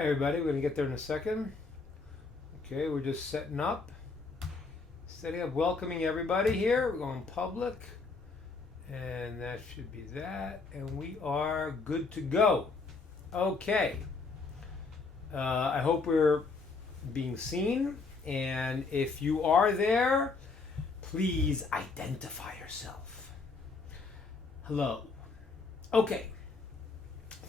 Hi everybody, we're gonna get there in a second. Okay, we're just setting up, welcoming everybody here. We're going public, and that should be that, and we are good to go. Okay, I hope we're being seen, and if you are there, please identify yourself. Hello. Okay.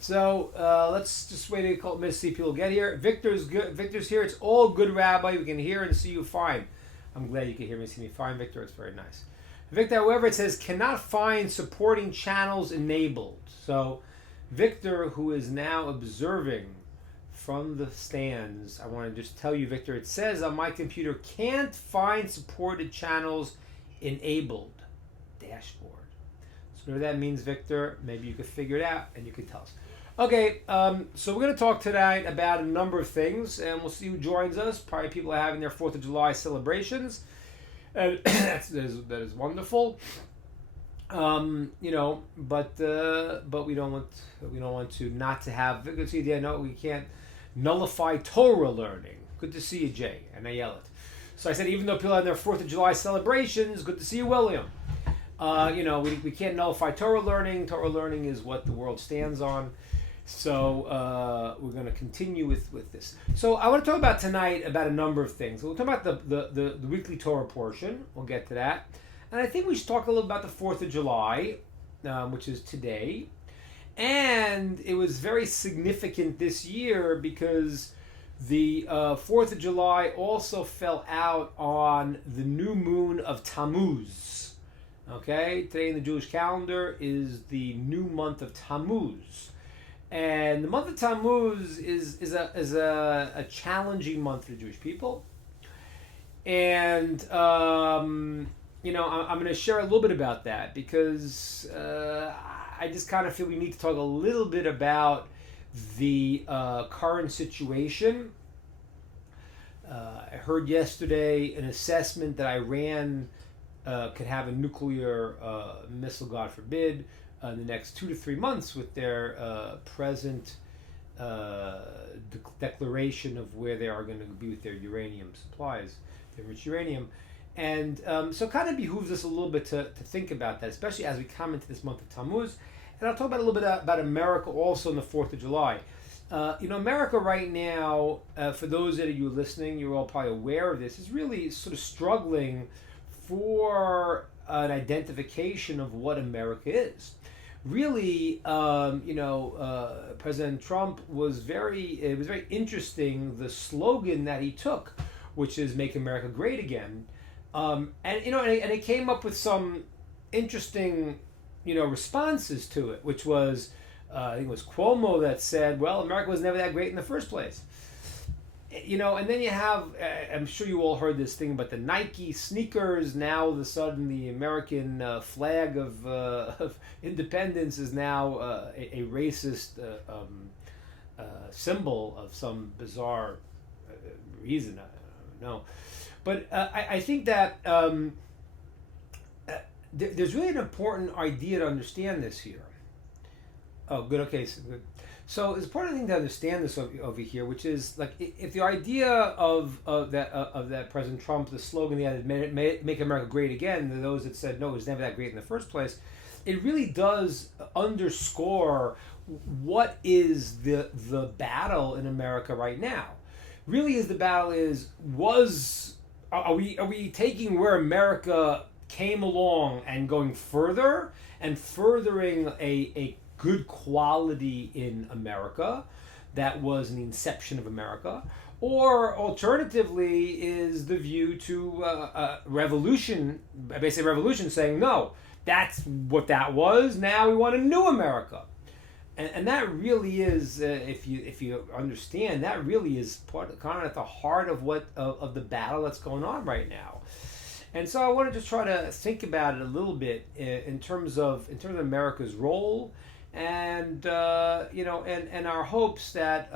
So let's just wait a couple minutes to see people get here. Victor's good. Victor's here. It's all good, Rabbi. We can hear and see you fine. I'm glad you can hear me and see me fine, Victor. It's very nice. Victor, however, it says cannot find supporting channels enabled. So Victor, who is now observing from the stands, I want to just tell you, Victor, it says on my computer can't find supported channels enabled dashboard. So whatever that means, Victor, maybe you could figure it out and you could tell us. Okay, so we're going to talk tonight about a number of things, and we'll see who joins us. Probably people are having their 4th of July celebrations, and that is wonderful. But we don't want to not to have. Good to see you. No, we can't nullify Torah learning. Good to see you, Jay, and Ayelet. So I said, even though people have their 4th of July celebrations, good to see you, William. We can't nullify Torah learning. Torah learning is what the world stands on. So we're going to continue with this. So I want to talk about tonight about a number of things. We'll talk about the weekly Torah portion. We'll get to that. And I think we should talk a little about the 4th of July, which is today. And it was very significant this year because the 4th of July also fell out on the new moon of Tammuz. Okay, today in the Jewish calendar is the new month of Tammuz. And the month of Tammuz is a challenging month for Jewish people. And, I'm going to share a little bit about that because I just kind of feel we need to talk a little bit about the current situation. I heard yesterday an assessment that Iran could have a nuclear missile, God forbid, in the next 2 to 3 months with their present declaration of where they are going to be with their uranium supplies, their rich uranium. And so it kind of behooves us a little bit to think about that, especially as we come into this month of Tammuz. And I'll talk about a little bit about America also on the 4th of July. America right now, for those of you listening, you're all probably aware of this, is really sort of struggling for an identification of what America is. Really, President Trump it was very interesting, the slogan that he took, which is "Make America Great Again," and it came up with some interesting, responses to it, which was, I think it was Cuomo that said, "Well, America was never that great in the first place." And then you have, I'm sure you all heard this thing about the Nike sneakers. Now, all of a sudden, the American flag of independence is now a racist symbol of some bizarre reason. I don't know. But I think that there's really an important idea to understand this here. Oh, good. Okay, so good. So it's important thing to understand this over here, which is like if the idea of that President Trump, the slogan he had, "Make America Great Again," to those that said no, it was never that great in the first place, it really does underscore what is the battle in America right now. Really, is the battle are we taking where America came along and going further and furthering a good quality in America that was the inception of America, or alternatively is the view to revolution, basically revolution, saying no, that's what that was, now we want a new America. And that really is, if you understand, that really is kind of at the heart of of the battle that's going on right now. And so I wanted to try to think about it a little bit in terms of America's role, and and our hopes that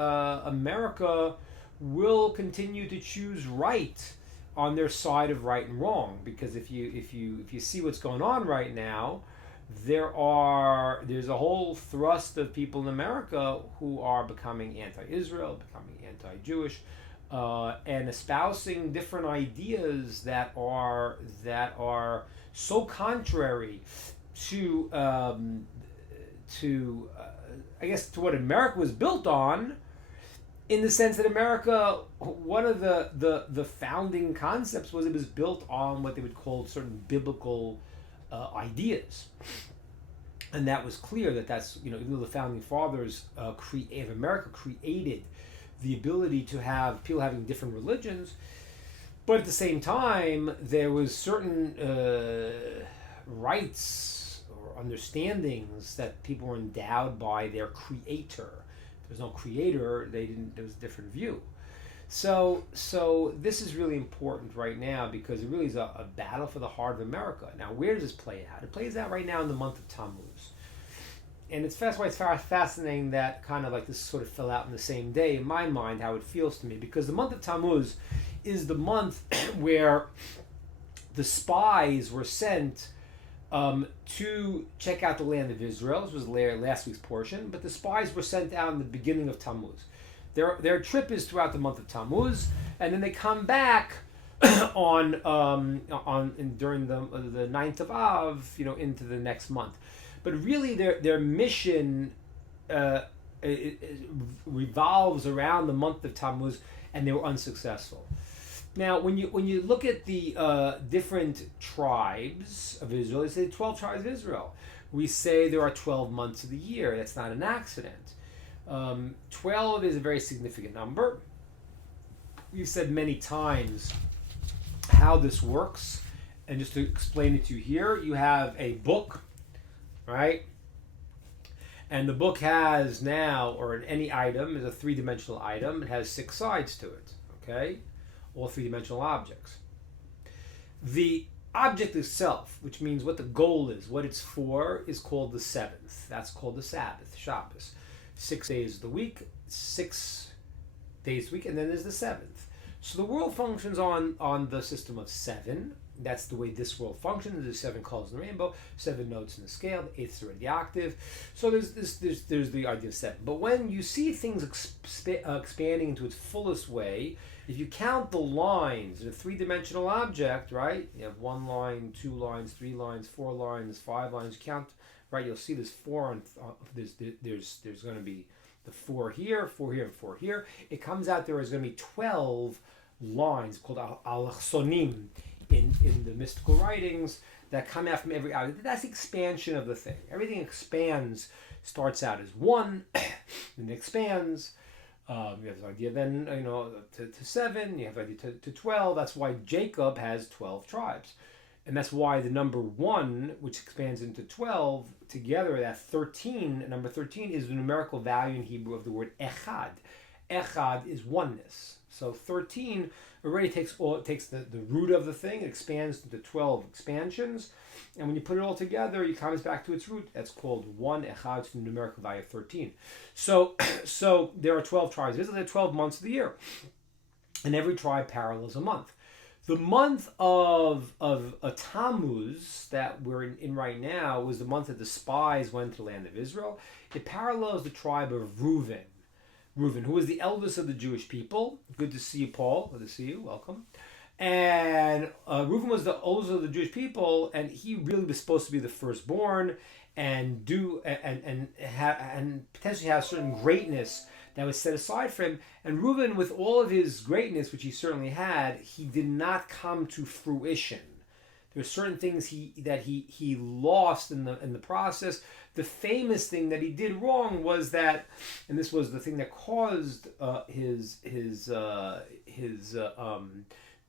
America will continue to choose right on their side of right and wrong. Because if you see what's going on right now, there's a whole thrust of people in America who are becoming anti-Israel, becoming anti-Jewish, and espousing different ideas that are so contrary to I guess to what America was built on, in the sense that America, one of the founding concepts was it was built on what they would call certain biblical ideas, and that was clear that's even though the founding fathers of America created the ability to have people having different religions, but at the same time there was certain rights or understandings that people were endowed by their creator. There's no creator, there was a different view. So this is really important right now because it really is a battle for the heart of America. Now, where does this play out? It plays out right now in the month of Tammuz. And that's why it's fascinating that kind of like this sort of fell out in the same day, in my mind, how it feels to me. Because the month of Tammuz is the month where the spies were sent to check out the land of Israel. This was last week's portion, but the spies were sent out in the beginning of Tammuz. Their trip is throughout the month of Tammuz, and then they come back during the 9th of Av, into the next month. But really, their mission it revolves around the month of Tammuz, and they were unsuccessful. Now, when you look at the different tribes of Israel, they say 12 tribes of Israel. We say there are 12 months of the year. That's not an accident. 12 is a very significant number. We've said many times how this works, and just to explain it to you here, you have a book, right? And the book has now, or any item is a three-dimensional item. It has 6 sides to it, okay? All three-dimensional objects. The object itself, which means what the goal is, what it's for, is called the 7th. That's called the Sabbath, Shabbos. 6 days of the week, 6 days a week, and then there's the 7th. So the world functions on the system of 7. That's the way this world functions. There's 7 colors in the rainbow, 7 notes in the scale, the 8th is already the octave. So there's the idea of 7. But when you see things expanding into its fullest way, if you count the lines in a three-dimensional object, right? You have 1 line, 2 lines, 3 lines, 4 lines, 5 lines. You count, right? You'll see there's 4 there's going to be the 4 here, 4 here, and 4 here. It comes out there is going to be 12 lines called alachsonim in the mystical writings that come out from every object. That's the expansion of the thing. Everything expands, starts out as 1, then it expands. You have this idea then, to 7, you have the idea to 12. That's why Jacob has 12 tribes. And that's why the number 1, which expands into 12, together, that 13, number 13, is the numerical value in Hebrew of the word echad. Echad is oneness. So 13 already takes the root of the thing, it expands into 12 expansions, and when you put it all together, it comes back to its root. That's called 1 echad, to the numerical value of 13. So there are 12 tribes. There are 12 months of the year, and every tribe parallels a month. The month of Tammuz that we're in right now was the month that the spies went to the land of Israel. It parallels the tribe of Reuven. Reuven, who was the eldest of the Jewish people. Good to see you, Paul. Good to see you. Welcome. And Reuven was the oldest of the Jewish people, and he really was supposed to be the firstborn and potentially have certain greatness that was set aside for him. And Reuven, with all of his greatness, which he certainly had, he did not come to fruition. There were certain things that he lost in the process. The famous thing that he did wrong was that, and this was the thing that caused his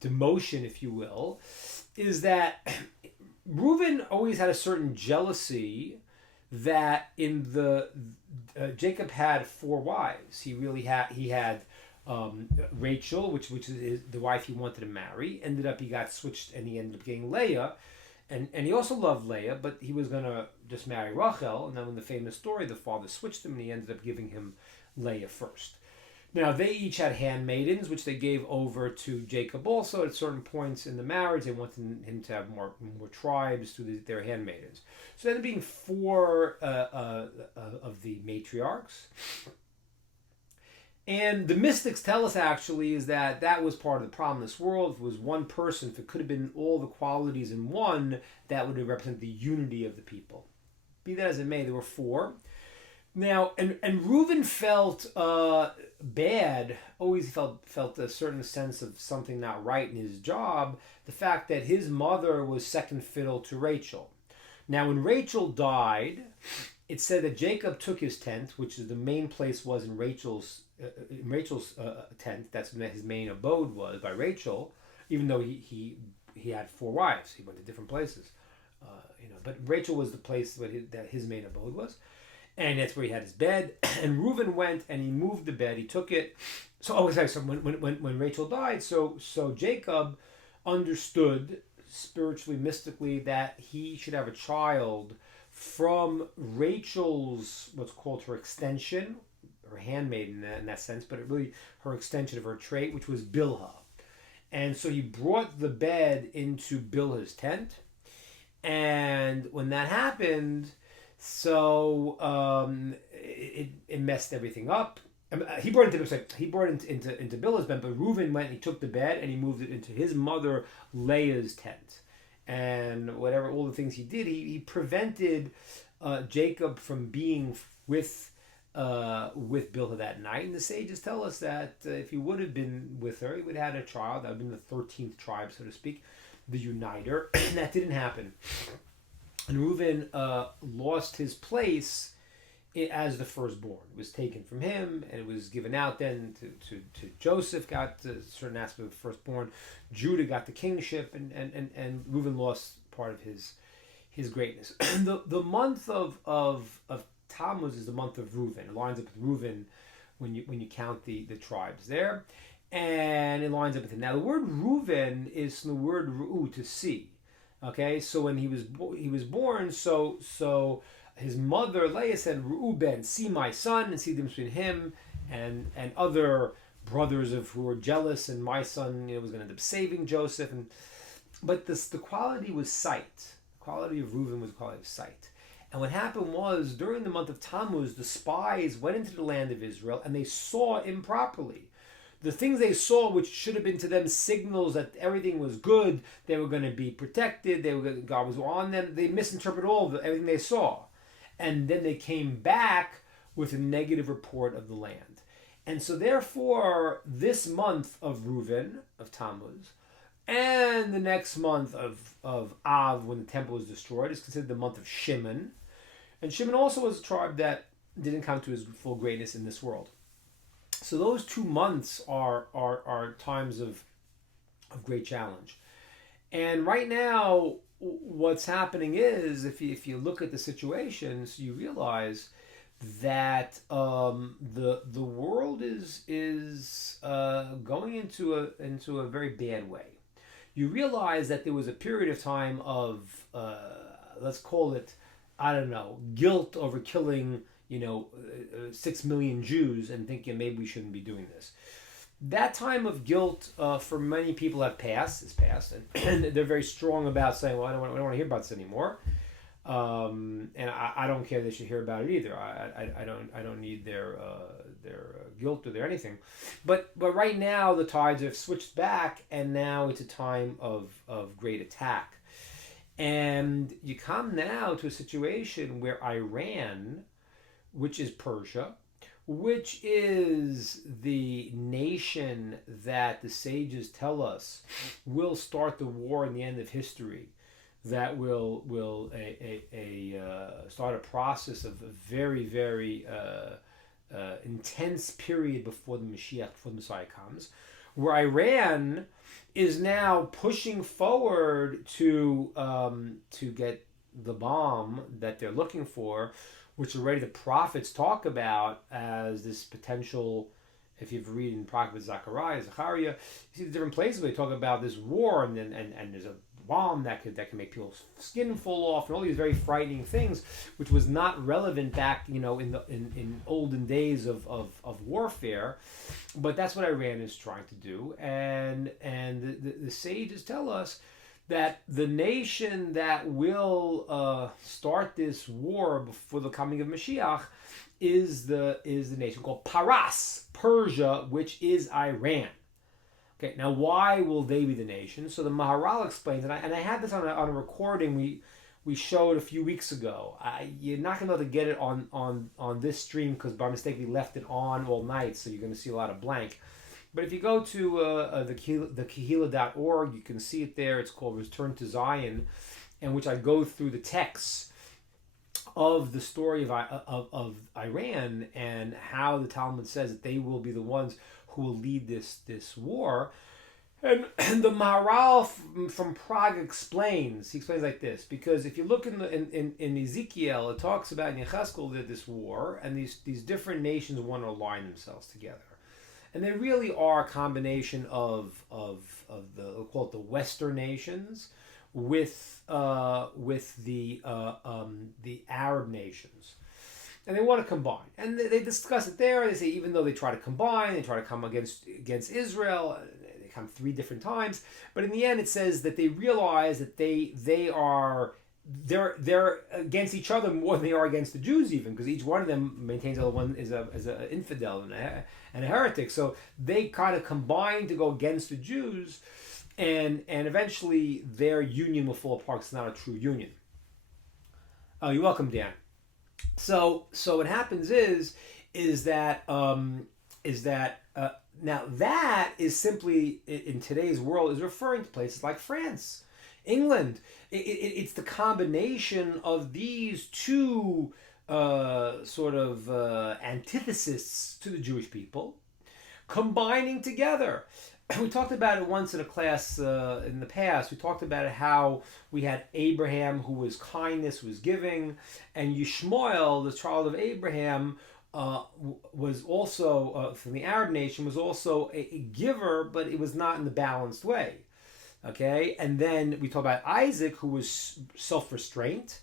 demotion, if you will, is that Reuven always had a certain jealousy that in the Jacob had 4 wives. He had Rachel, which is the wife he wanted to marry. Ended up he got switched, and he ended up getting Leah. And he also loved Leah, but he was going to just marry Rachel. And then in the famous story, the father switched him, and he ended up giving him Leah first. Now, they each had handmaidens, which they gave over to Jacob also at certain points in the marriage. They wanted him to have more tribes through their handmaidens. So, there ended up being four of the matriarchs. And the mystics tell us actually is that was part of the problem in this world. If it was one person, if it could have been all the qualities in one, that would represent the unity of the people. Be that as it may, there were four. Now, and Reuben felt bad, always felt a certain sense of something not right in his job, the fact that his mother was second fiddle to Rachel. Now, when Rachel died, it said that Jacob took his tent, which is the main place was in Rachel's tent. That's where his main abode was by Rachel, even though he had four wives. He went to different places, but Rachel was the place that his main abode was. And that's where he had his bed. And Reuben went and he moved the bed. He took it. So when Rachel died, so Jacob understood spiritually, mystically, that he should have a child from Rachel's, what's called her extension, her handmaiden in that sense, but really her extension of her trait, which was Bilhah. And so he brought the bed into Bilhah's tent. And when that happened, it messed everything up. He brought it into Bilhah's bed, but Reuben went and he took the bed and he moved it into his mother Leah's tent. And all the things he did, he prevented Jacob from being with Bilhah that night. And the sages tell us that if he would have been with her, he would have had a child. That would have been the 13th tribe, so to speak, the uniter. And that didn't happen. And Reuben lost his place as the firstborn. It was taken from him, and it was given out then to Joseph, got a certain aspect of firstborn. Judah got the kingship, and Reuben lost part of his greatness. the month of Tammuz is the month of Reuben. It lines up with Reuben when you count the tribes there, and it lines up with him. Now the word Reuben is from the word ru'u, to see. Okay, so when he was born, so his mother Leah said, "Reuben, see my son," and see the difference between him and other brothers who were jealous, and my son was going to end up saving Joseph. But the quality was sight. The quality of Reuben was the quality of sight. And what happened was, during the month of Tammuz, the spies went into the land of Israel and they saw improperly. The things they saw, which should have been to them signals that everything was good, they were going to be protected, God was on them, they misinterpreted everything they saw. And then they came back with a negative report of the land. And so therefore, this month of Reuben, of Tammuz, and the next month of Av, when the temple was destroyed, is considered the month of Shimon. And Shimon also was a tribe that didn't come to his full greatness in this world. So those 2 months are times of great challenge. And right now, what's happening is, if you look at the situations, you realize that the world is going into a very bad way. You realize that there was a period of time of let's call it, I don't know, guilt over killing 6 million Jews and thinking maybe we shouldn't be doing this. That time of guilt for many people is passed, and they're very strong about saying, well, I don't want to hear about this anymore, and I don't care they should hear about it either. I don't need their guilt or their anything, but right now the tides have switched back, and now it's a time of great attack, and you come now to a situation where Iran, which is Persia, which is the nation that the sages tell us will start the war in the end of history, that will start a process of a very, very intense period before the Messiah comes, where Iran is now pushing forward to get the bomb that they're looking for, which already the prophets talk about as this potential. If you've read in Prophet Zechariah, you see the different places where they talk about this war, and there's a bomb that can make people's skin fall off, and all these very frightening things, which was not relevant back, in olden days of warfare. But that's what Iran is trying to do, and the sages tell us that the nation that will start this war before the coming of Mashiach is the nation called Paras, Persia, which is Iran. Okay, now why will they be the nation? So the Maharal explains, and I had this on a recording we showed a few weeks ago. You're not going to be able to get it on this stream because by mistake we left it on all night, so you're going to see a lot of blank. But if you go to the Kehila.org, you can see it there. It's called Return to Zion, in which I go through the texts of the story of Iran and how the Talmud says that they will be the ones who will lead this war. And the Maharal from Prague explains. He explains like this, because if you look in Ezekiel, it talks about in Yechezkel that this war and these different nations want to align themselves together. And they really are a combination of the, we'll call it the Western nations with the Arab nations, and they want to combine. And they discuss it there. They say even though they try to combine, they try to come against Israel. They come 3 different times, but in the end, it says that they realize that they're against each other more than they are against the Jews, even because each one of them maintains the other one is an infidel and a heretic. So they kind of combine to go against the Jews, and eventually their union will fall apart. It's not a true union. Oh, you're welcome, Dan. So what happens is that now that is simply in today's world is referring to places like France, England. It's the combination of these two antitheses to the Jewish people combining together. We talked about it once in a class in the past. We talked about how we had Abraham, who was kindness, was giving, and Yishmael, the child of Abraham, was also from the Arab nation, was also a giver, but it was not in the balanced way. Okay, and then we talk about Isaac, who was self-restraint,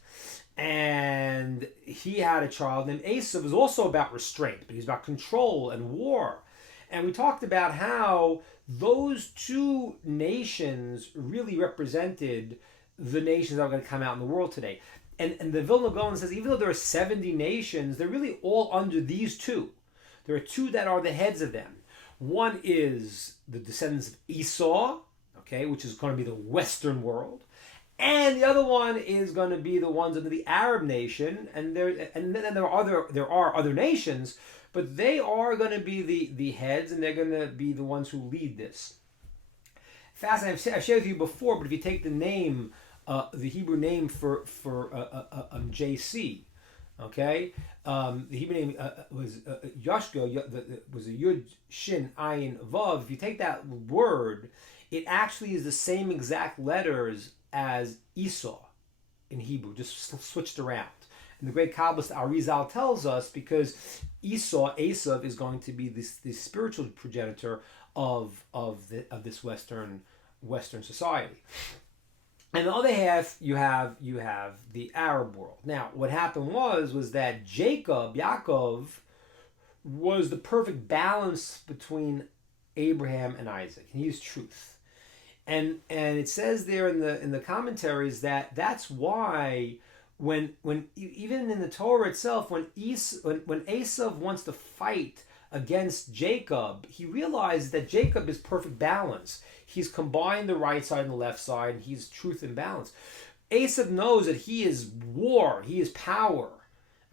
and he had a child named Esau, was also about restraint, but he's about control and war. And we talked about how those two nations really represented the nations that are going to come out in the world today. And the Vilna Gaon says even though there are 70 nations, they're really all under these two. There are 2 that are the heads of them. One is the descendants of Esau, okay, which is going to be the Western world, and the other one is going to be the ones under the Arab nation, and then there are other nations, but they are going to be the heads, and they're going to be the ones who lead this. Fascinating. I've shared with you before, but if you take the name, the Hebrew name for JC, okay, the Hebrew name was Yoshko, was a Yud Shin Ayin Vav. If you take that word, it actually is the same exact letters as Esau in Hebrew, just switched around. And the great Kabbalist Arizal tells us because Esav is going to be this spiritual progenitor of this Western society. And the other half, you have the Arab world. Now, what happened was that Yaakov, was the perfect balance between Abraham and Isaac. And he is truth. And it says there in the commentaries that that's why when even in the Torah itself, when Esav wants to fight against Jacob, he realizes that Jacob is perfect balance. He's combined the right side and the left side, and he's truth and balance. Esav knows that he is war, he is power.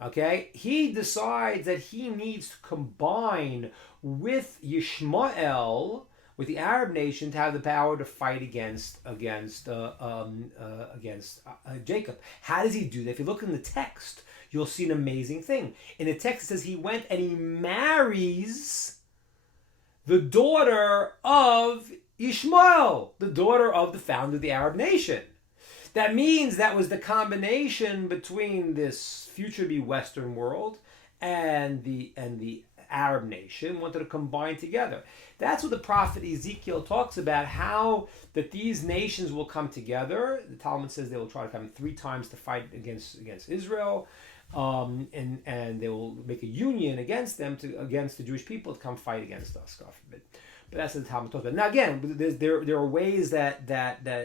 Okay? He decides that he needs to combine with Yishmael, with the Arab nation, to have the power to fight against Jacob. How does he do that? If you look in the text, you'll see an amazing thing. In the text, it says he went and he marries the daughter of Ishmael, the daughter of the founder of the Arab nation. That means that was the combination between this future-to-be Western world and the Arab nation wanted to combine together. That's what the prophet Ezekiel talks about, how that these nations will come together. The Talmud says they will try to come 3 times to fight against Israel, and they will make a union against them, against the Jewish people, to come fight against us, God forbid. But that's what the Talmud talks about. Now again, there are ways that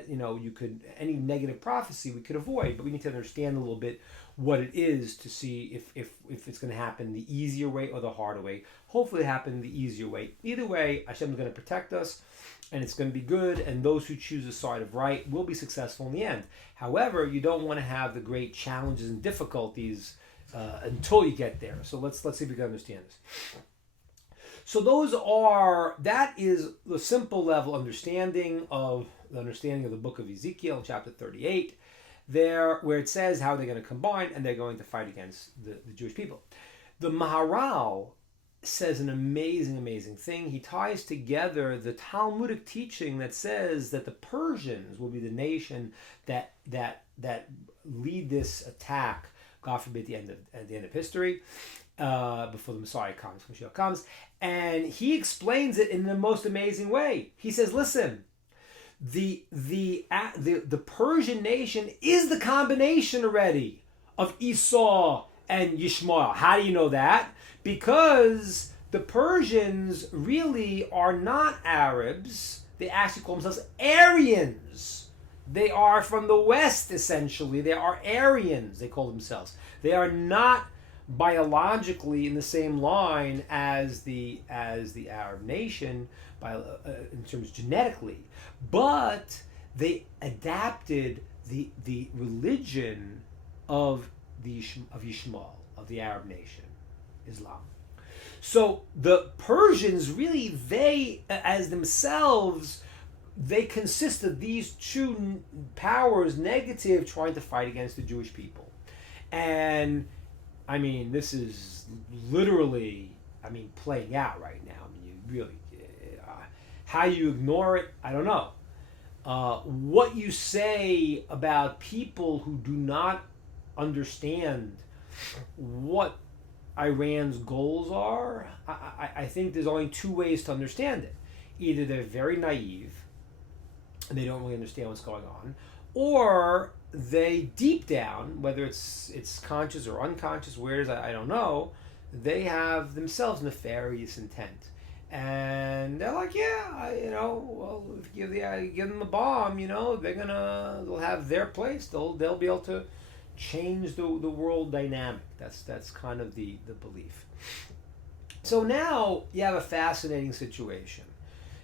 you could, any negative prophecy we could avoid, but we need to understand a little bit what it is to see if it's going to happen the easier way or the harder way. Hopefully it happened the easier way. Either way, Hashem is going to protect us, and it's going to be good, and those who choose the side of right will be successful in the end. However, you don't want to have the great challenges and difficulties until you get there. So let's see if we can understand this. So that is the simple level understanding of the book of Ezekiel, chapter 38, there where it says how they're going to combine and they're going to fight against the Jewish people. The Maharal says an amazing thing. He ties together the Talmudic teaching that says that the Persians will be the nation that lead this attack, God forbid, at the end of history, before the Messiah comes, Mashiach comes, and he explains it in the most amazing way. He says, listen, the Persian nation is the combination already of Esau and Yishmael. How do you know that? Because the Persians really are not Arabs. They actually call themselves Aryans. They are from the West, essentially. They are Aryans, they call themselves. They are not biologically in the same line as the Arab nation in terms genetically, but they adapted the religion of Yishmael, of the Arab nation, Islam. So the Persians really, they as themselves, they consist of these 2 powers, negative, trying to fight against the Jewish people. And I mean, this is literally, playing out right now. You really, how you ignore it, I don't know. What you say about people who do not understand what Iran's goals are, I think there's only 2 ways to understand it. Either they're very naive, and they don't really understand what's going on, or they deep down, whether it's conscious or unconscious, I don't know, they have themselves nefarious intent, and they're like, if you give them a bomb, they'll have their place. They'll be able to change the world dynamic. That's kind of the belief. So now you have a fascinating situation.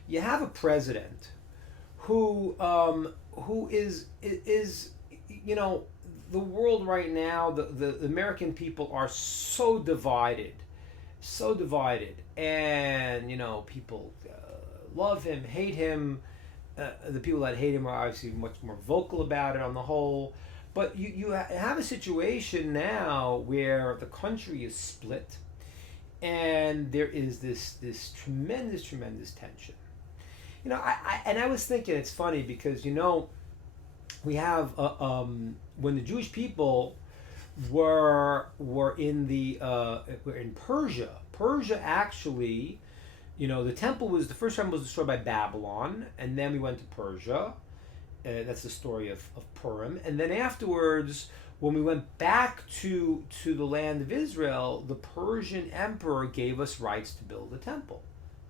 You have a president who is the world right now, the American people are so divided, and people love him, hate him. The people that hate him are obviously much more vocal about it on the whole. But you have a situation now where the country is split, and there is this tremendous tension. I was thinking, it's funny because we have when the Jewish people were in Persia. Persia actually, the temple the first time was destroyed by Babylon, and then we went to Persia. That's the story of Purim, and then afterwards, when we went back to the land of Israel, the Persian emperor gave us rights to build a temple.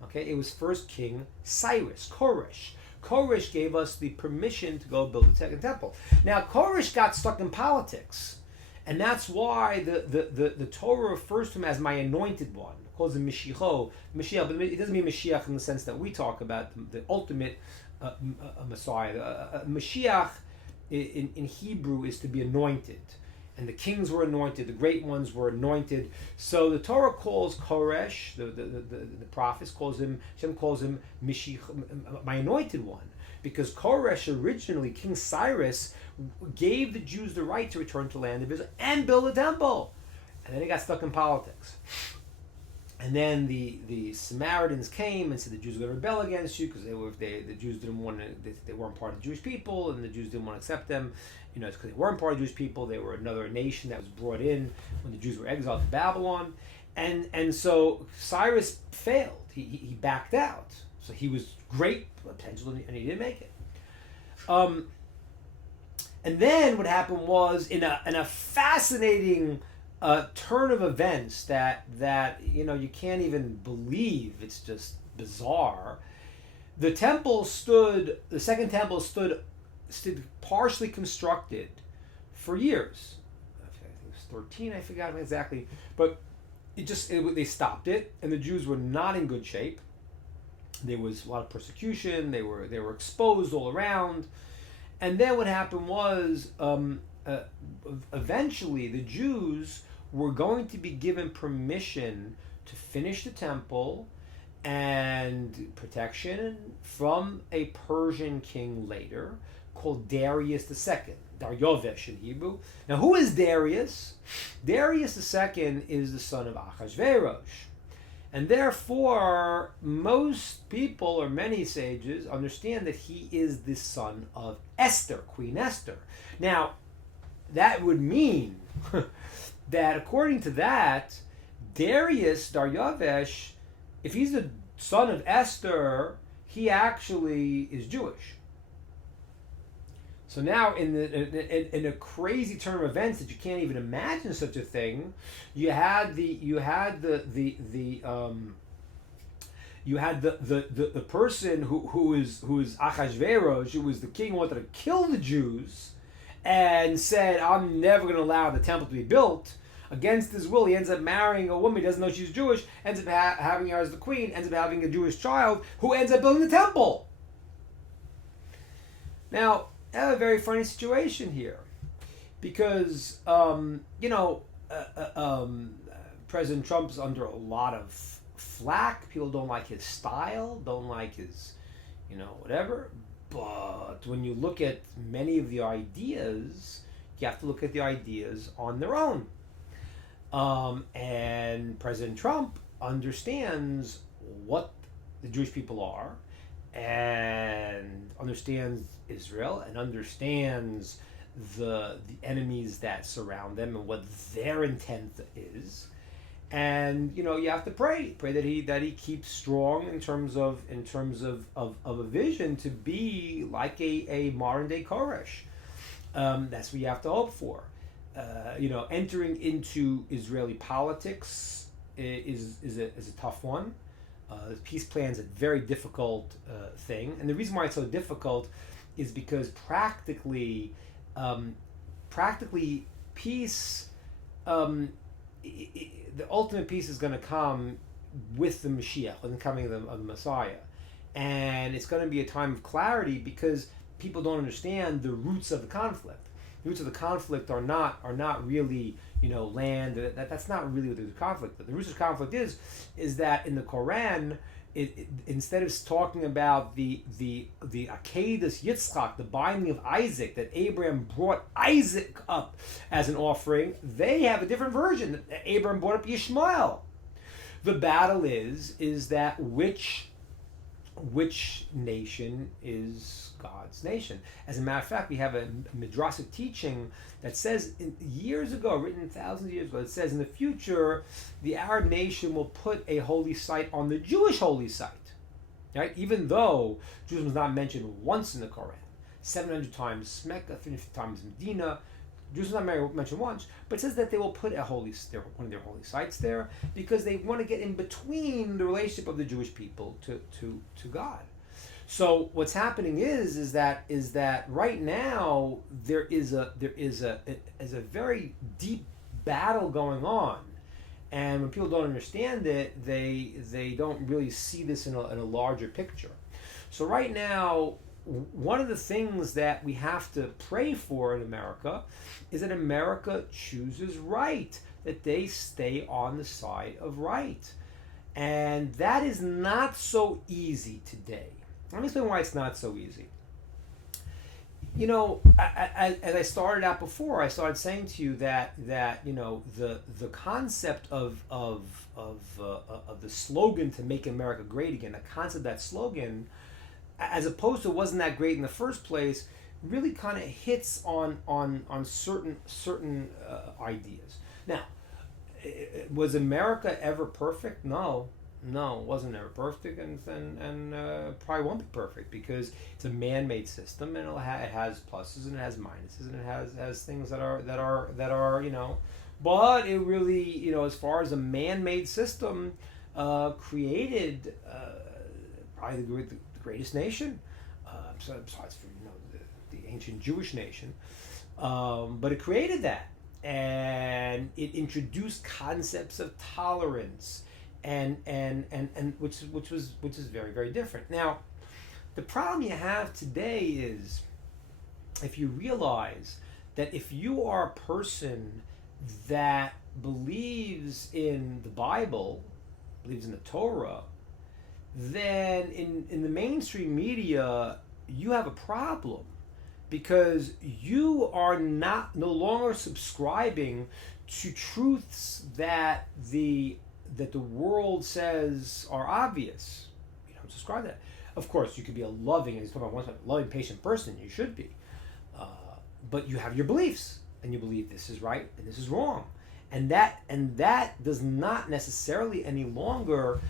Okay, it was first King Cyrus, Koresh. Koresh gave us the permission to go build the second temple. Now, Koresh got stuck in politics, and that's why the Torah refers to him as my anointed one. It calls him Mashiach, but it doesn't mean Mashiach in the sense that we talk about, the ultimate Messiah. Mashiach in Hebrew is to be anointed. And the kings were anointed, the great ones were anointed. So the Torah calls Koresh, the prophets Hashem calls him Mashiach, my anointed one, because Koresh originally, King Cyrus, gave the Jews the right to return to the land of Israel and build a temple, and then he got stuck in politics. And then the Samaritans came and said the Jews were going to rebel against you because the Jews didn't want to, they weren't part of the Jewish people, and the Jews didn't want to accept them. It's because they weren't part of the Jewish people. They were another nation that was brought in when the Jews were exiled to Babylon. And so Cyrus failed. He backed out. So he was great potential, and he didn't make it. And then what happened was in a fascinating turn of events that you can't even believe. It's just bizarre. The second temple stood partially constructed for years. I think it was 13. I forgot exactly, but they stopped it, and the Jews were not in good shape. There was a lot of persecution. They were exposed all around, and then what happened was eventually the Jews were going to be given permission to finish the temple and protection from a Persian king later called Darius II, Daryovesh in Hebrew. Now, who is Darius? Darius II is the son of Achashverosh. And therefore, most people, or many sages, understand that he is the son of Esther, Queen Esther. Now, that would mean that according to that, Daryovesh, if he's the son of Esther, he actually is Jewish. So now, in a crazy turn of events that you can't even imagine such a thing, you had the person who is Achashverosh, who was the king who wanted to kill the Jews, and said, "I'm never going to allow the temple to be built." Against his will, he ends up marrying a woman he doesn't know she's Jewish, ends up having her as the queen, ends up having a Jewish child, who ends up building the temple. Now, I have a very funny situation here, because President Trump's under a lot of flack. People don't like his style, don't like his, whatever. But when you look at many of the ideas, you have to look at the ideas on their own. And President Trump understands what the Jewish people are, and understands Israel, and understands the enemies that surround them and what their intent is. And you have to pray that he keeps strong in terms of a vision to be like a modern day Koresh. That's what you have to hope for. Entering into Israeli politics is a tough one. The peace plan is a very difficult thing, and the reason why it's so difficult is because practically peace, the ultimate peace is going to come with the Mashiach, with the coming of the Messiah, and it's going to be a time of clarity because people don't understand the roots of the conflict. The roots of the conflict are not really land. That's not really what the conflict. The roots of conflict is that in the Quran, it instead of talking about the Akedas Yitzchak, the binding of Isaac, that Abraham brought Isaac up as an offering, they have a different version. That Abraham brought up Yishmael. The battle is that which nation is God's nation. As a matter of fact, we have a midrashic teaching that says years ago, written thousands of years ago, it says in the future, the Arab nation will put a holy site on the Jewish holy site. Right? Even though Jerusalem is not mentioned once in the Quran, 700 times Mecca, 350 times Medina, Jerusalem is not mentioned once, but it says that they will put one of their holy sites there because they want to get in between the relationship of the Jewish people to God. So what's happening is that right now there is a very deep battle going on, and when people don't understand it, they don't really see this in a larger picture. So right now, one of the things that we have to pray for in America is that America chooses right, that they stay on the side of right. And that is not so easy today. Let me explain why it's not so easy. As I started out before, I started saying to you that the concept of the slogan to make America great again, the concept of that slogan, as opposed to wasn't that great in the first place, really kind of hits on certain ideas. Now, Was America ever perfect? No, no, it wasn't ever perfect, and probably won't be perfect because it's a man-made system, and it has pluses and it has minuses, and it has things that are but it really, as far as a man-made system, created probably the greatest nation, so besides from the ancient Jewish nation, but it created that, and it introduced concepts of tolerance, and which is very, very different. Now, the problem you have today is if you realize that if you are a person that believes in the Bible, believes in the Torah, then in the mainstream media you have a problem, because you are no longer subscribing to truths that the world says are obvious. You don't subscribe to that. Of course, you could be a loving, as you talk about once, a loving, patient person. You should be, but you have your beliefs, and you believe this is right and this is wrong, and that does not necessarily any longer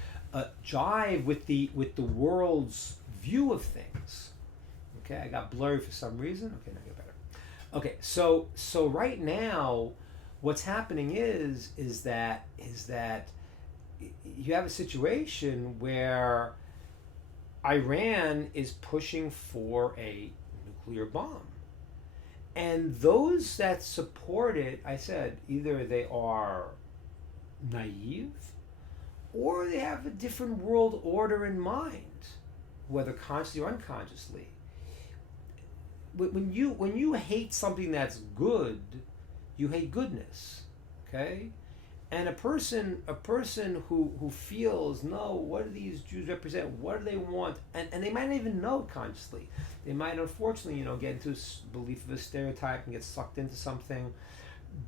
jive with the world's view of things. Okay, I got blurry for some reason. Okay, now I get better. Okay, so right now, what's happening is that you have a situation where Iran is pushing for a nuclear bomb, and those that support it, I said, either they are naive or they have a different world order in mind, whether consciously or unconsciously. When you hate something that's good, you hate goodness, okay? And a person who feels, no, what do these Jews represent? What do they want? And they might not even know consciously. They might, unfortunately, get into a belief of a stereotype and get sucked into something.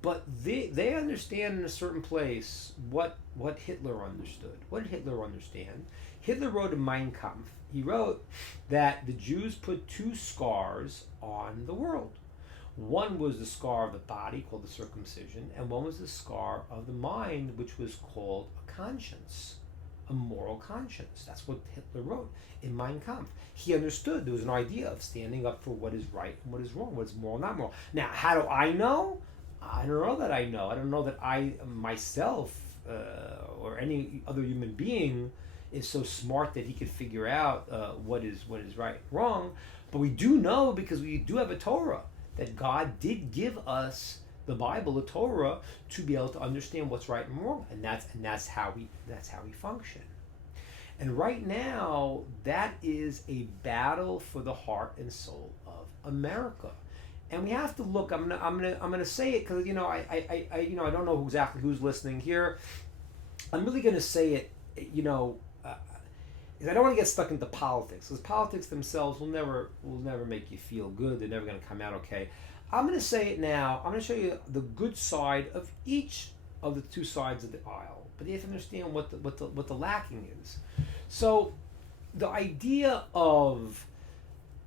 But they understand in a certain place what Hitler understood. What did Hitler understand? Hitler wrote in Mein Kampf, he wrote that the Jews put two scars on the world. One was the scar of the body, called the circumcision, and one was the scar of the mind, which was called a conscience, a moral conscience. That's what Hitler wrote in Mein Kampf. He understood there was an idea of standing up for what is right and what is wrong, what is moral and not moral. Now, how do I know? I don't know that I know. I don't know that I, myself, or any other human being is so smart that he could figure out what is right and wrong. But we do know, because we do have a Torah, that God did give us the Bible, the Torah, to be able to understand what's right and wrong, and that's how we function. And right now, that is a battle for the heart and soul of America. And we have to look. I'm gonna say it because I don't know exactly who's listening here. I'm really gonna say it. Because I don't want to get stuck into politics. Because politics themselves will never make you feel good. They're never gonna come out okay. I'm gonna say it now. I'm gonna show you the good side of each of the two sides of the aisle. But you have to understand what the lacking is. So, the idea of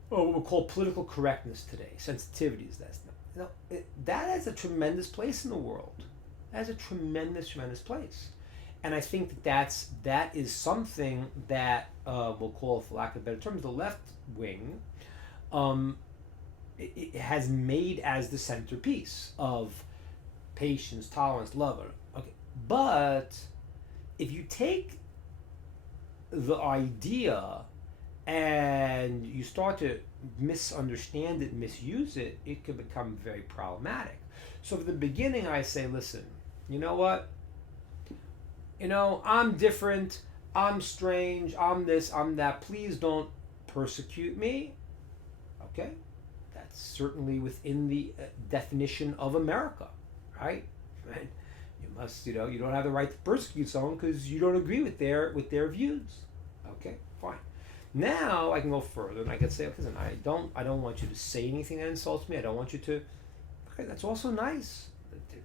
what we call political correctness today, sensitivities, that has a tremendous place in the world. That has a tremendous place. And I think that is something that we'll call, for lack of better terms, the left wing it has made as the centerpiece of patience, tolerance, love. Okay, but if you take the idea and you start to misunderstand it, misuse it, it can become very problematic. So from the beginning, I say, listen, you know what? I'm different, I'm strange, I'm this, I'm that. Please don't persecute me. Okay? That's certainly within the definition of America, right? You must, you don't have the right to persecute someone because you don't agree with their views. Okay, fine. Now I can go further and I can say, okay, listen, I don't want you to say anything that insults me. I don't want you to. Okay, that's also nice.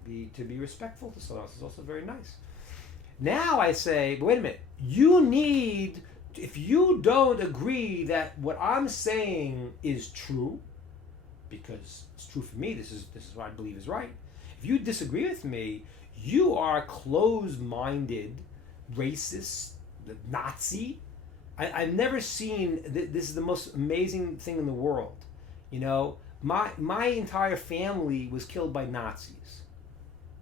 To be respectful to someone else is also very nice. Now I say, but wait a minute. If you don't agree that what I'm saying is true, because it's true for me, this is what I believe is right. If you disagree with me, You are closed-minded, racist, Nazi. I've never seen. This is the most amazing thing in the world. You know, my entire family was killed by Nazis.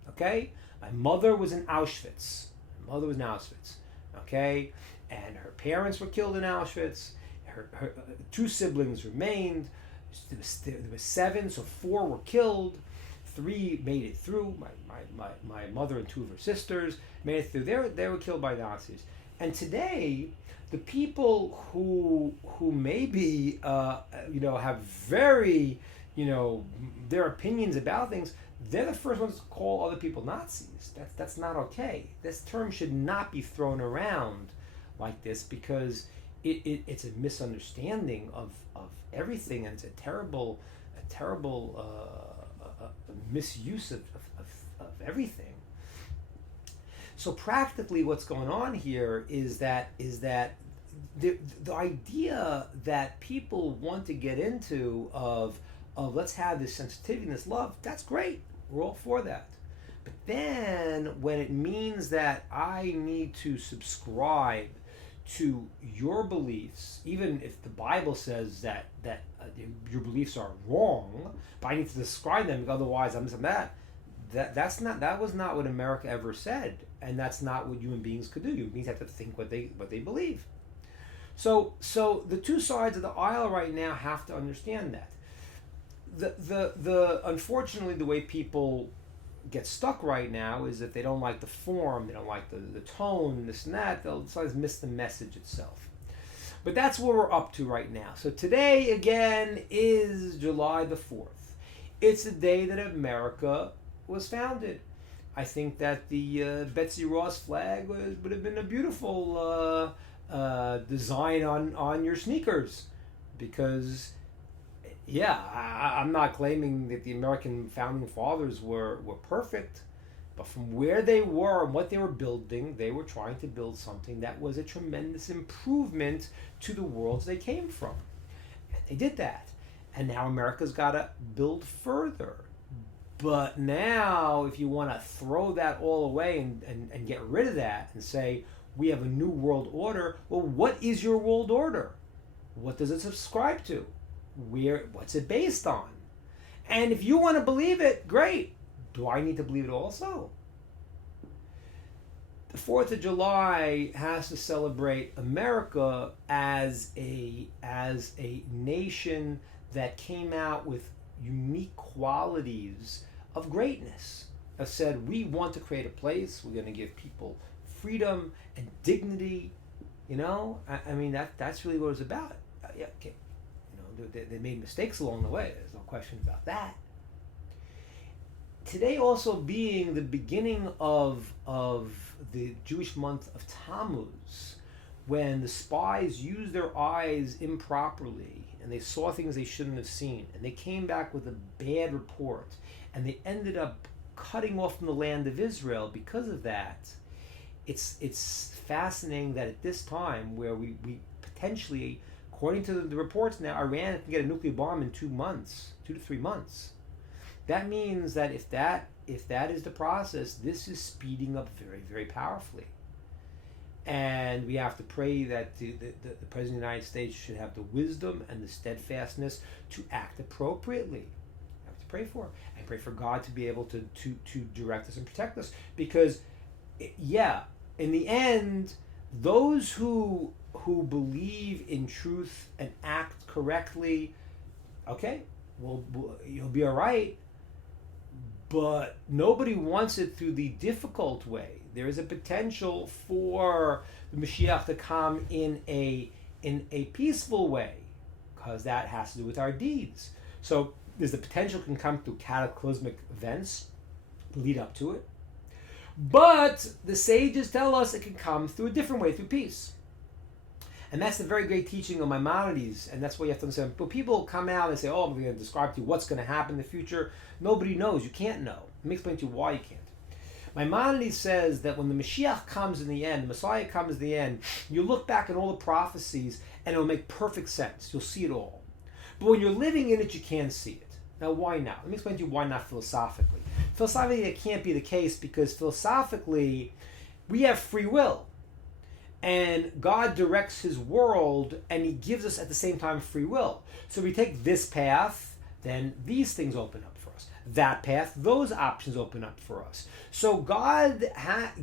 Okay, my mother was in Auschwitz. Okay, and her parents were killed in Auschwitz. Her two siblings remained. There was seven, so four were killed. Three made it through. My mother and two of her sisters made it through. They were killed by Nazis. And today, the people who maybe have very their opinions about things, they're the first ones to call other people Nazis. That's not okay. This term should not be thrown around like this, because it's a misunderstanding of everything, and it's a terrible misuse of everything. So practically, what's going on here is that the idea that people want to get into of let's have this sensitivity and this love, that's great. We're all for that. But then when it means that I need to subscribe to your beliefs, even if the Bible says that your beliefs are wrong, but I need to describe them, otherwise I'm that. That was not what America ever said, and that's not what human beings could do. Human beings have to think what they believe. So the two sides of the aisle right now have to understand that. The unfortunately, the way people get stuck right now is that they don't like the form, they don't like the tone, this and that. They'll sometimes miss the message itself. But that's what we're up to right now. So today again is July the 4th. It's the day that America was founded. I think that the Betsy Ross flag would have been a beautiful design on your sneakers, because I'm not claiming that the American founding fathers were perfect, but from where they were and what they were building, they were trying to build something that was a tremendous improvement to the worlds they came from. And they did that. And now America's got to build further. But now, if you want to throw that all away and get rid of that and say, we have a new world order, well, what is your world order? What does it subscribe to? What's it based on? And if you want to believe it, great. Do I need to believe it also? The 4th of July has to celebrate America as a nation that came out with unique qualities of greatness. That said, we want to create a place, we're going to give people freedom and dignity. I mean, that's really what it's about. Okay. They made mistakes along the way. There's no question about that. Today also being the beginning of the Jewish month of Tammuz, when the spies used their eyes improperly and they saw things they shouldn't have seen, and they came back with a bad report, and they ended up cutting off from the land of Israel because of that. It's fascinating that at this time, where we potentially, according to the reports now, Iran can get a nuclear bomb in 2 to 3 months. That means that if that is the process, this is speeding up very, very powerfully. And we have to pray that the President of the United States should have the wisdom and the steadfastness to act appropriately. I have to pray for it. I pray for God to be able to direct us and protect us. Because, in the end, those who believe in truth and act correctly, okay, well, you'll be all right. But nobody wants it through the difficult way. There is a potential for the Mashiach to come in a peaceful way, because that has to do with our deeds. So there's the potential can come through cataclysmic events, lead up to it. But the sages tell us it can come through a different way, through peace. And that's the very great teaching of Maimonides, and that's what you have to understand. But people come out and say, oh, I'm going to describe to you what's going to happen in the future. Nobody knows. You can't know. Let me explain to you why you can't. Maimonides says that when the Mashiach comes in the end, the Messiah comes in the end, you look back at all the prophecies and it'll make perfect sense. You'll see it all. But when you're living in it, you can't see it. Now, why not? Let me explain to you why not philosophically. Philosophically, it can't be the case because philosophically, we have free will. And God directs his world and he gives us at the same time free will. So we take this path, then these things open up for us. That path, those options open up for us. So God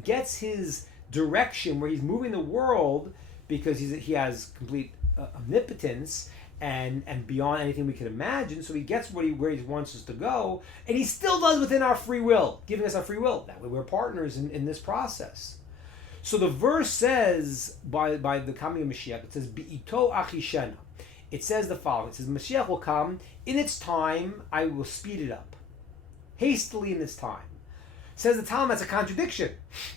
gets his direction where he's moving the world because he has complete omnipotence and beyond anything we can imagine. So he gets where he wants us to go, and he still does within our free will, giving us our free will. That way we're partners in this process. So the verse says, by the coming of Mashiach, it says, Bi'ito achishena. It says the following. It says, Mashiach will come. In its time, I will speed it up. Hastily in its time. Says the Talmud, that's a contradiction.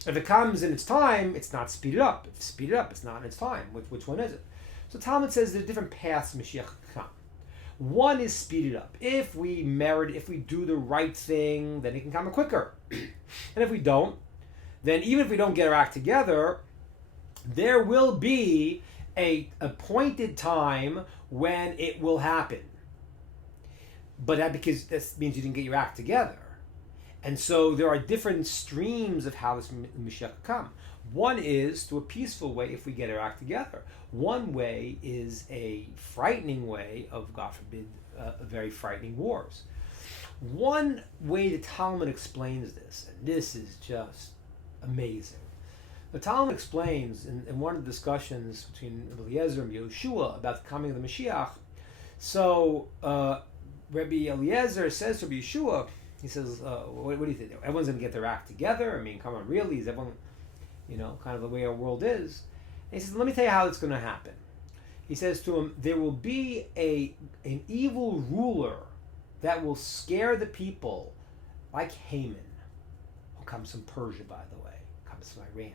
If it comes in its time, it's not speeded up. If it's speeded up, it's not in its time. Which one is it? So Talmud says there are different paths Mashiach come. One is speeded up. If we do the right thing, then it can come quicker. And if we don't, then even if we don't get our act together, there will be a appointed time when it will happen. But because this means you didn't get your act together. And so there are different streams of how this Mashiach come. One is through a peaceful way if we get our act together. One way is a frightening way of, God forbid, very frightening wars. One way the Talmud explains this, and this is just amazing. The Talmud explains in one of the discussions between Eliezer and Yehoshua about the coming of the Mashiach. So Rabbi Eliezer says to Rabbi Yehoshua, he says, what do you think? Everyone's going to get their act together? I mean, come on, really? Is everyone, kind of the way our world is? And he says, let me tell you how it's going to happen. He says to him, there will be an evil ruler that will scare the people like Haman, who comes from Persia, by the way, comes from Iran.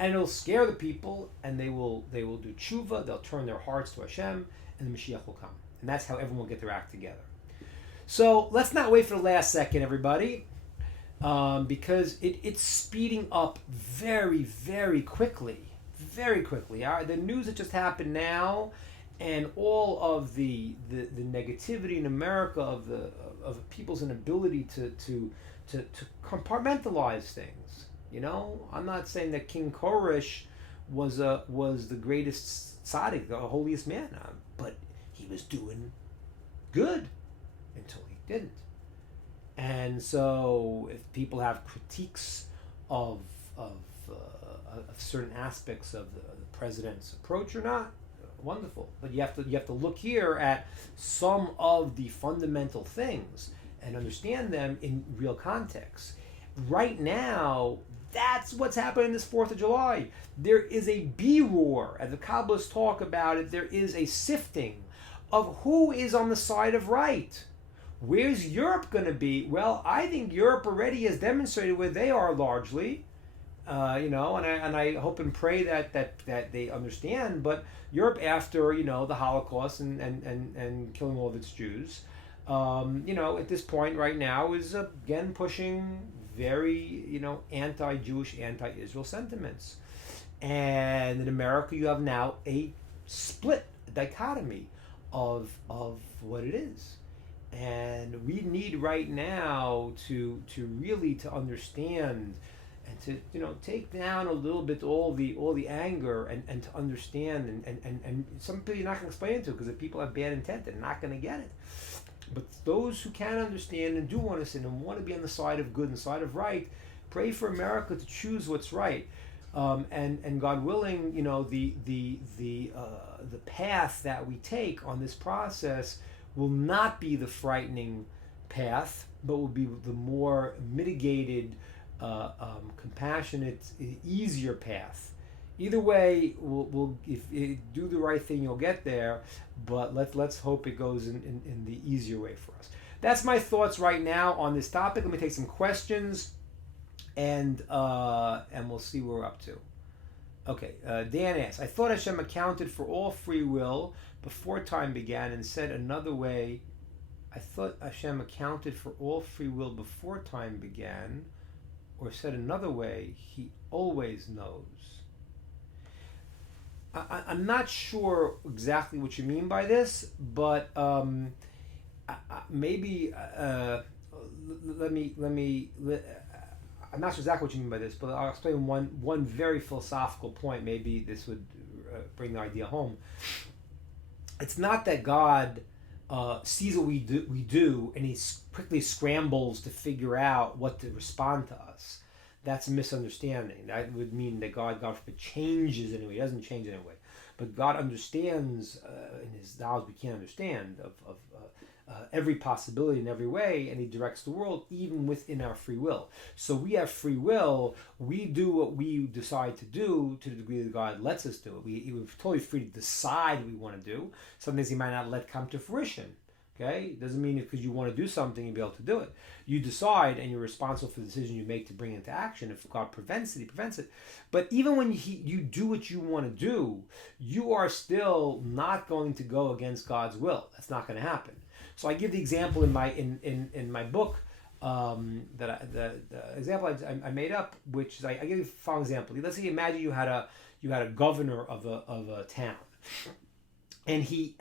And it'll scare the people, and they will do tshuva, they'll turn their hearts to Hashem, and the Mashiach will come. And that's how everyone will get their act together. So let's not wait for the last second, everybody, because it's speeding up very, very quickly. Very quickly. The news that just happened now, and all of the negativity in America of people's inability to compartmentalize things. I'm not saying that King Koresh was the greatest tzaddik, the holiest man, but he was doing good until he didn't. And so if people have critiques of certain aspects of the president's approach or not, wonderful. But you have to look here at some of the fundamental things and understand them in real context. Right now, that's what's happening this 4th of July. There is a B-roar, as the Kabbalists talk about it, there is a sifting of who is on the side of right. Where's Europe going to be? Well, I think Europe already has demonstrated where they are largely, and I hope and pray that they understand. But Europe, after the Holocaust and killing all of its Jews, at this point right now is again pushing very anti-Jewish, anti-Israel sentiments. And in America, you have now a split, a dichotomy of what it is. And we need right now to really understand and to take down a little bit all the anger and to understand and some people you're not going to explain it to, because if people have bad intent, they're not going to get it. But those who can understand and do understand and want to be on the side of good and the side of right, pray for America to choose what's right. And God willing, the path that we take on this process will not be the frightening path, but will be the more mitigated, compassionate, easier path. Either way, we'll if you do the right thing, you'll get there. But let's hope it goes in the easier way for us. That's my thoughts right now on this topic. Let me take some questions, and we'll see where we're up to. Okay, Dan asks, I thought Hashem accounted for all free will before time began, and said another way. I thought Hashem accounted for all free will before time began, or said another way, He always knows. I'm not sure exactly what you mean by this, but maybe I'm not sure exactly what you mean by this, but I'll explain one very philosophical point. Maybe this would bring the idea home. It's not that God sees what we do, and he quickly scrambles to figure out what to respond to us. That's a misunderstanding. That would mean that God forbid, changes anyway. He doesn't change anyway. But God understands in his knowledge we can't understand of every possibility in every way, and he directs the world even within our free will. So we have free will. We do what we decide to do to the degree that God lets us do it. We're totally free to decide what we want to do. Some things he might not let come to fruition. Okay, it doesn't mean because you want to do something you'll be able to do it. You decide, and you're responsible for the decision you make to bring it into action. If God prevents it, he prevents it. But even when you do what you want to do, you are still not going to go against God's will. That's not going to happen. So I give the example in my book the example I made up, which is I give you the following example. Let's say imagine you had a governor of a town, and he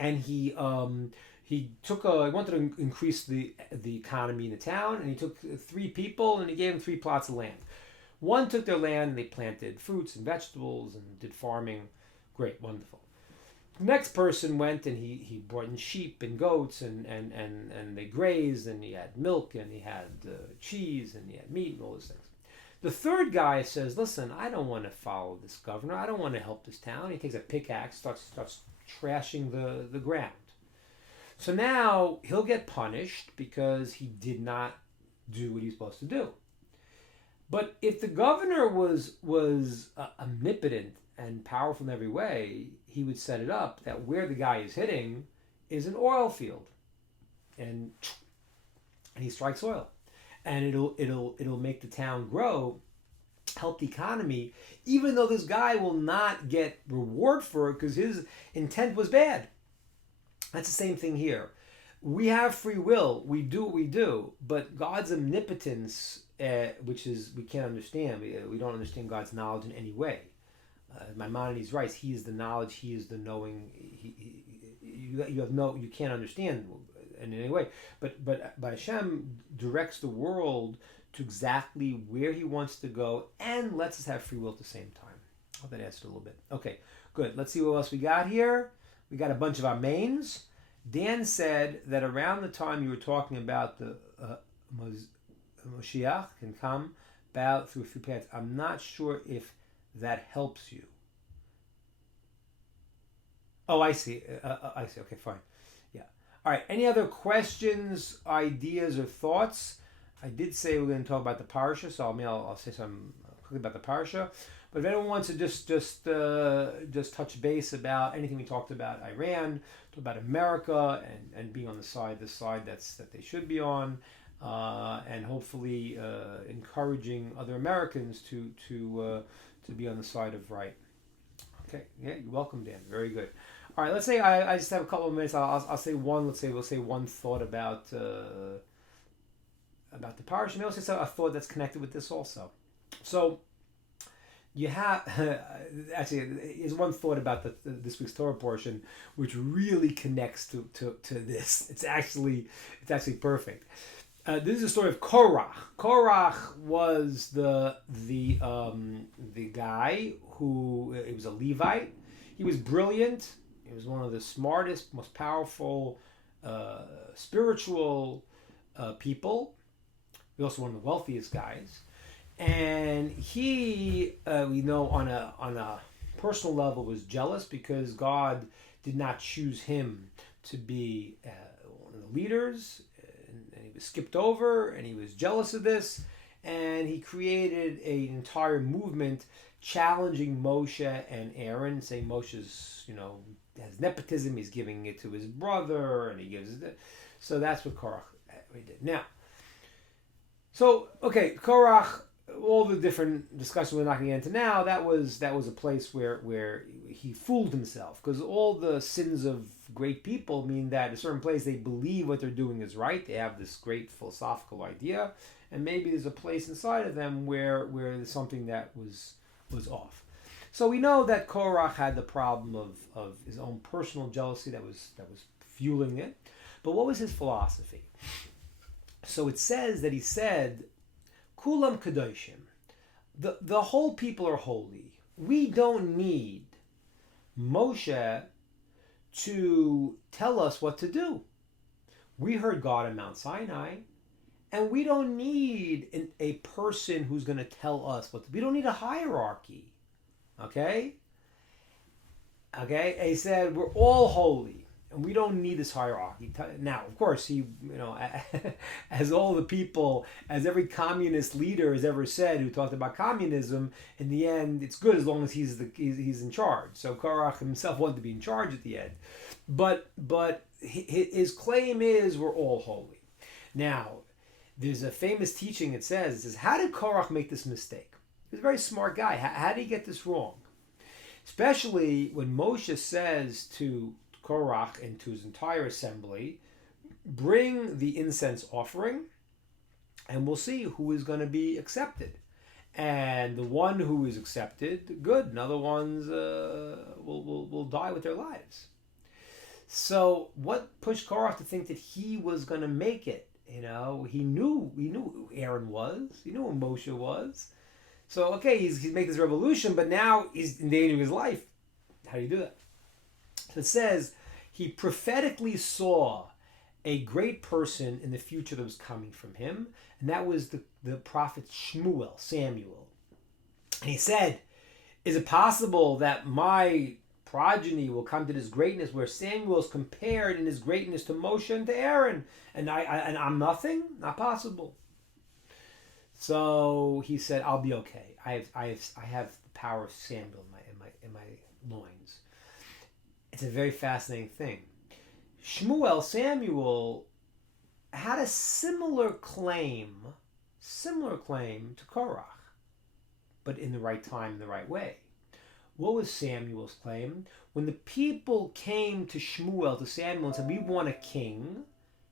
wanted to increase the economy in the town, and he took 3 people and he gave them 3 plots of land. One took their land and they planted fruits and vegetables and did farming. Great, wonderful. The next person went and he brought in sheep and goats and they grazed, and he had milk and he had cheese and he had meat and all those things. The third guy says, listen, I don't want to follow this governor. I don't want to help this town. He takes a pickaxe, starts trashing the ground. So now he'll get punished because he did not do what he's supposed to do. But if the governor was omnipotent and powerful in every way, he would set it up that where the guy is hitting is an oil field, and he strikes oil, and it'll make the town grow, help the economy, even though this guy will not get reward for it because his intent was bad. That's the same thing here. We have free will. We do what we do, but God's omnipotence, which is we can't understand. We don't understand God's knowledge in any way. Maimonides writes, he is the knowledge, he is the knowing. You can't understand in any way. But Hashem directs the world to exactly where he wants to go and lets us have free will at the same time. I hope that answered a little bit. Okay, good. Let's see what else we got here. We got a bunch of our mains. Dan said that around the time you were talking about the Moshiach can come about through a few paths. I'm not sure if that helps you. Oh, I see. I see. Okay, fine. Yeah. All right. Any other questions, ideas, or thoughts? I did say we're going to talk about the parsha, so I'll say something quickly about the parsha. But if anyone wants to just touch base about anything we talked about, Iran, talk about America, and being on the side that they should be on, and hopefully encouraging other Americans to be on the side of right. Okay, yeah, you're welcome, Dan. Very good. All right, let's say I just have a couple of minutes. I'll say one. We'll say one thought about the parsha. Maybe I'll say a thought that's connected with this also. So. You have actually. There's one thought about this week's Torah portion, which really connects to this. It's actually perfect. This is the story of Korach. Korach was the guy who he was a Levite. He was brilliant. He was one of the smartest, most powerful, spiritual people. He was also one of the wealthiest guys. And he, we know, on a personal level, was jealous because God did not choose him to be one of the leaders, and he was skipped over, and he was jealous of this, and he created an entire movement challenging Moshe and Aaron, saying Moshe's, has nepotism, he's giving it to his brother, and he gives it. So that's what Korach did. Now, Korach. All the different discussions we're not going to get into now, that was a place where he fooled himself, because all the sins of great people mean that at a certain place they believe what they're doing is right. They have this great philosophical idea, and maybe there's a place inside of them where there's something that was off. So we know that Korach had the problem of his own personal jealousy that was fueling it. But what was his philosophy? So it says that he said, Kulam Kadoshim. The whole people are holy. We don't need Moshe to tell us what to do. We heard God on Mount Sinai, and we don't need a person who's going to tell us what to do. We don't need a hierarchy. Okay? Okay? He said, we're all holy. And we don't need this hierarchy. Now, of course, he, as all the people, as every communist leader has ever said who talked about communism, in the end, it's good as long as he's in charge. So Korach himself wanted to be in charge at the end. But his claim is we're all holy. Now, there's a famous teaching that says, how did Korach make this mistake? He was a very smart guy. How did he get this wrong? Especially when Moshe says to Korach and to his entire assembly, bring the incense offering, and we'll see who is going to be accepted. And the one who is accepted, good. And other ones will die with their lives. So what pushed Korach to think that he was going to make it? He knew who Aaron was. He knew who Moshe was. So okay, he's making this revolution, but now he's endangering his life. How do you do that? So it says he prophetically saw a great person in the future that was coming from him, and that was the prophet Samuel. And he said, is it possible that my progeny will come to this greatness where Samuel is compared in his greatness to Moshe and to Aaron, and I'm nothing? Not possible. So he said, I'll be okay. I have the power of Samuel in my loins. It's a very fascinating thing. Samuel had a similar claim to Korach, but in the right time, in the right way. What was Samuel's claim? When the people came to Samuel and said, we want a king,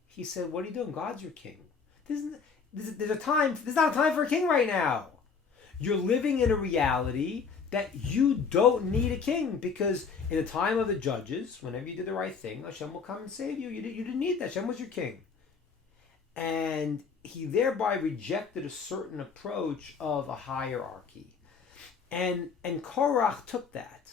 he said, what are you doing? God's your king. There's not a time for a king right now. You're living in a reality that you don't need a king, because in the time of the judges, whenever you did the right thing, Hashem will come and save you. You didn't need that. Hashem was your king. And he thereby rejected a certain approach of a hierarchy. And Korach took that.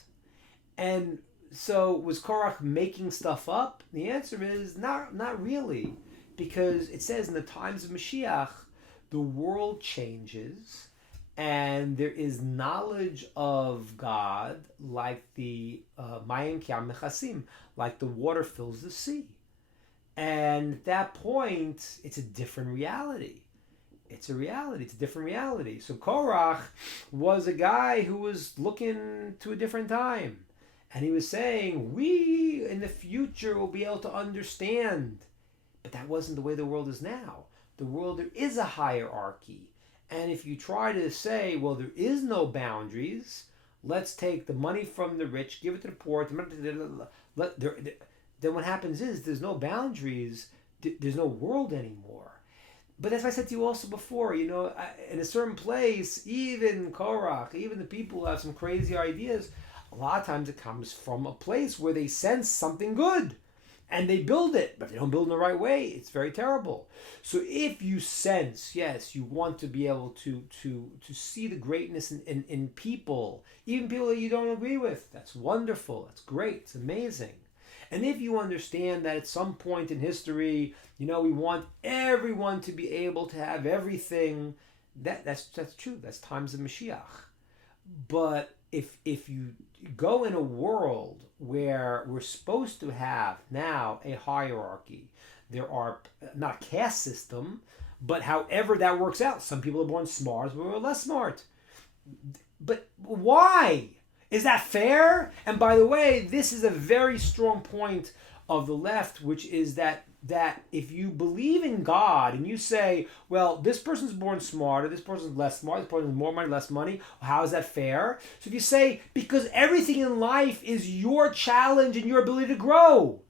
And so was Korach making stuff up? The answer is not really. Because it says in the times of Mashiach, the world changes, and there is knowledge of God like the Mayim Kiam Mechasim, like the water fills the sea. And at that point, it's a different reality. It's a different reality. So Korach was a guy who was looking to a different time. And he was saying, we in the future will be able to understand. But that wasn't the way the world is now. There is a hierarchy. And if you try to say, well, there is no boundaries, let's take the money from the rich, give it to the poor, then what happens is there's no boundaries, there's no world anymore. But as I said to you also before, in a certain place, even Korach, even the people who have some crazy ideas, a lot of times it comes from a place where they sense something good. And they build it, but if they don't build in the right way, it's very terrible. So if you sense, yes, you want to be able to see the greatness in people, even people that you don't agree with, that's wonderful, that's great, it's amazing. And if you understand that at some point in history, we want everyone to be able to have everything, that's true, that's times of Mashiach. But if you go in a world where we're supposed to have now a hierarchy, there are not a caste system, but however that works out, some people are born smart, some people are less smart. But why? Is that fair? And by the way, this is a very strong point of the left, which is that if you believe in God and you say, well, this person's born smarter, this person's less smart, this person has more money, less money, how is that fair? So if you say, because everything in life is your challenge and your ability to grow.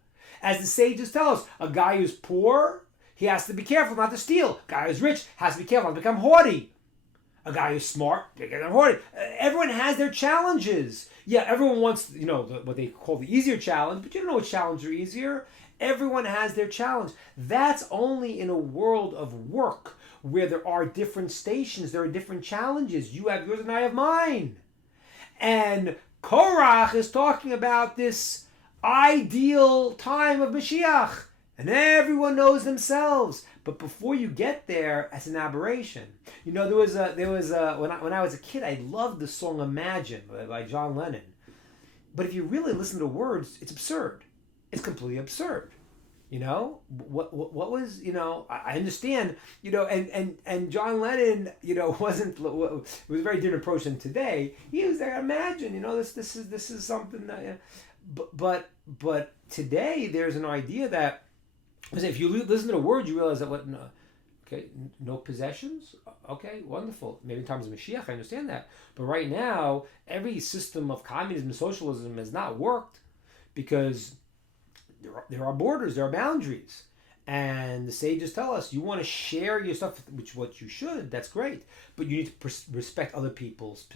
As the sages tell us, a guy who's poor, he has to be careful not to steal. A guy who's rich has to be careful not to become haughty. A guy who's smart, they get haughty. Everyone has their challenges. Yeah, everyone wants, what they call the easier challenge, but you don't know which challenges are easier. Everyone has their challenge. That's only in a world of work where there are different stations, there are different challenges. You have yours and I have mine. And Korach is talking about this ideal time of Mashiach. And everyone knows themselves. But before you get there, it's an aberration. You know, when I was a kid, I loved the song Imagine by John Lennon. But if you really listen to words, it's absurd. It's completely absurd. You know, what was, you know, I understand, you know, and John Lennon, you know, it was a very different approach than today. He was there, imagine, you know, this is something that, but today there's an idea that, if you listen to the words, you realize that no possessions? Okay, wonderful. Maybe in times of Mashiach, I understand that. But right now, every system of communism and socialism has not worked because there are borders, there are boundaries. And the sages tell us, you want to share your stuff, which what you should, that's great. But you need to respect other people's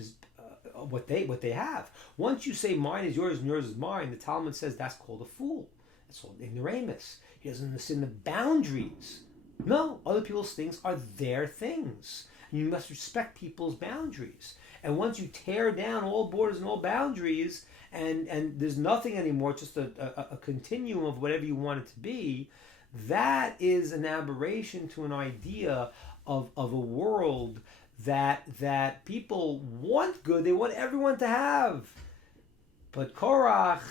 what they have. Once you say mine is yours and yours is mine, the Talmud says that's called a fool. That's called ignoramus. He doesn't understand the boundaries. No, other people's things are their things. And you must respect people's boundaries. And once you tear down all borders and all boundaries, and there's nothing anymore, just a continuum of whatever you want it to be, that is an aberration to an idea of a world that people want good, they want everyone to have. But Korach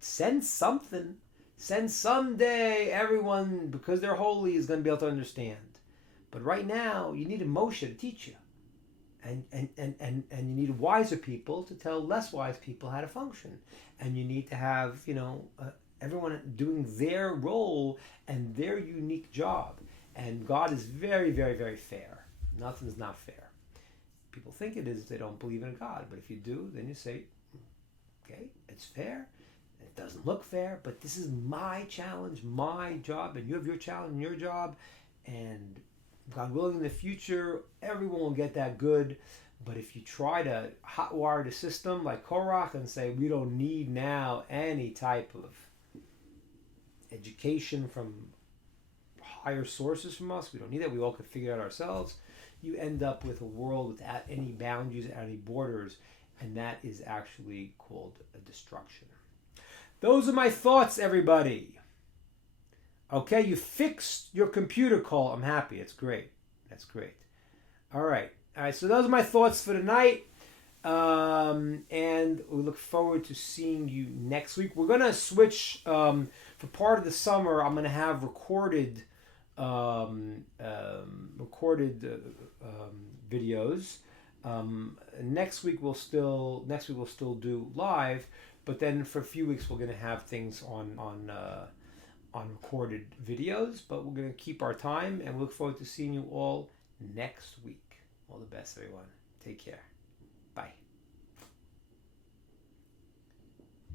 sends something. Send someday everyone, because they're holy, is going to be able to understand. But right now, you need a Moshe to teach you. And you need wiser people to tell less wise people how to function. And you need to have, you know, everyone doing their role and their unique job. And God is very, very, very fair. Nothing's not fair. People think it is if they don't believe in God. But if you do, then you say, okay, it's fair. It doesn't look fair, but this is my challenge, my job, and you have your challenge and your job. And God willing, in the future, everyone will get that good. But if you try to hotwire the system like Korach and say, we don't need now any type of education from higher sources from us, we don't need that, we all could figure it out ourselves, you end up with a world without any boundaries, any borders, and that is actually called a destruction. Those are my thoughts, everybody. Okay, you fixed your computer call. I'm happy. It's great. That's great. All right, so those are my thoughts for tonight. And we look forward to seeing you next week. We're going to switch, for part of the summer, I'm going to have recorded videos. Next week we'll still do live, but then for a few weeks we're going to have things on recorded videos. But we're going to keep our time, and we look forward to seeing you all next week. All the best, everyone. Take care. Bye.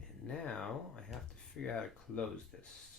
And now I have to figure out how to close this.